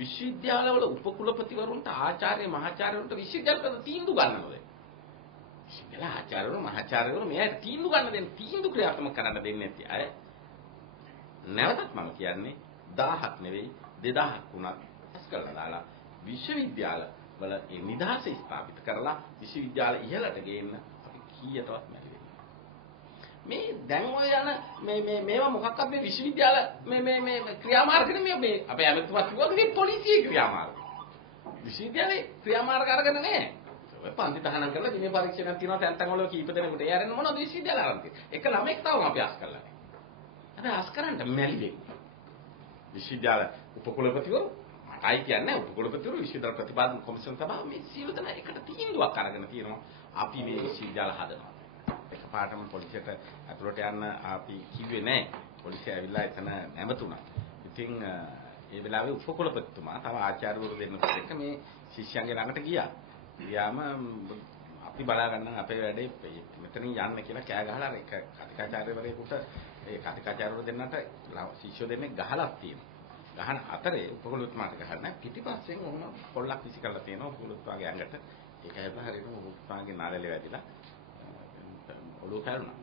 විශ්වවිද්‍යාලවල උපකුලපතිවරුන්ට ආචාර්ය මහාචාර්යවරුන්ට විශ්වවිද්‍යාල තීන්දුව ගන්නවද? විශ්වවිද්‍යාල ආචාර්යවරු මහාචාර්යවරු මෙයා තීන්දුව ගන්න දෙන්නේ තීන්දුව ක්‍රියාත්මක කරන්න දෙන්නේ නැති අය. නැවතත් මම කියන්නේ 1000ක් නෙවෙයි 2000ක් වුණත් ඇස් කරලා දාලා විශ්වවිද්‍යාල වල ඒ නිදහස ස්ථාපිත කරලා විශ්වවිද්‍යාල ඉහළට ගේන්න අපි කීයටවත් මැරි වෙන්නේ. මේ දැන් ඔය යන මේවා මොකක්ද මේ විශ්වවිද්‍යාල මේ ක්‍රියාමාර්ගනේ මේ අපේ ඇමතුමත් කිව්වා මේ පොලිසිය ක්‍රියාමාර්ග. විශ්වවිද්‍යාලේ ක්‍රියාමාර්ග අරගෙන නැහැ. ඔය පන්ති තහනම් කරලා දිනේ පරීක්ෂණයක් තියෙනවා තැන් වල කීප දෙනෙකුට. ඒ ආරෙන්න මොනවද විශ්වවිද්‍යාල ආරම්භ කරේ? එක ළමෙක් තවම අපි අස් කරලා නැහැ. හැබැයි අස් කරන්න මැලි වෙන්නේ. විශ්වවිද්‍යාල උපකුලපතිවරු මටයි කියන්නේ උපකුලපතිවරු විශ්වවිද්‍යාල ප්‍රතිපාදන කොමිෂන් සභාව මේ සියලු දෙනා එකට තීන්දුවක් අරගෙන තියෙනවා. අපි මේ විශ්වවිද්‍යාල හදනවා. එකපාරටම පොලිසියට අතුලට යන්න අපි කිව්වේ නැහැ. පොලිසිය ඇවිල්ලා එතන නැමතුණා. ඉතින් ඒ වෙලාවේ උපකුලපතිතුමා තව ආචාර්යවරු දෙන්නෙක් එක්ක මේ ශිෂ්‍යයන්ගේ ළඟට ගියා. ගියාම අපි බලා ගන්න අපේ වැඩේ මෙතනින් යන්න කියලා කෑ ගහලා එක කතිකාචාර්යවරයෙකුට ඒ කතිකාචාර්යවරු දෙන්නට ශිෂ්‍යෝ දෙන්නෙක් ගහලා තියෙනවා. ගහන අතරේ උපකුලපතිතුමාට ගහන්න පිටිපස්සෙන් වුණ පොල්ලක් විසි කරලා තියෙනවා උපකුලපතිතුමාගේ ඇඟට. ඒක හැබැයි හරියටම උපකුලපතිතුමාගේ නාලලේ වැදිලා ඔළුව කැඩුනා.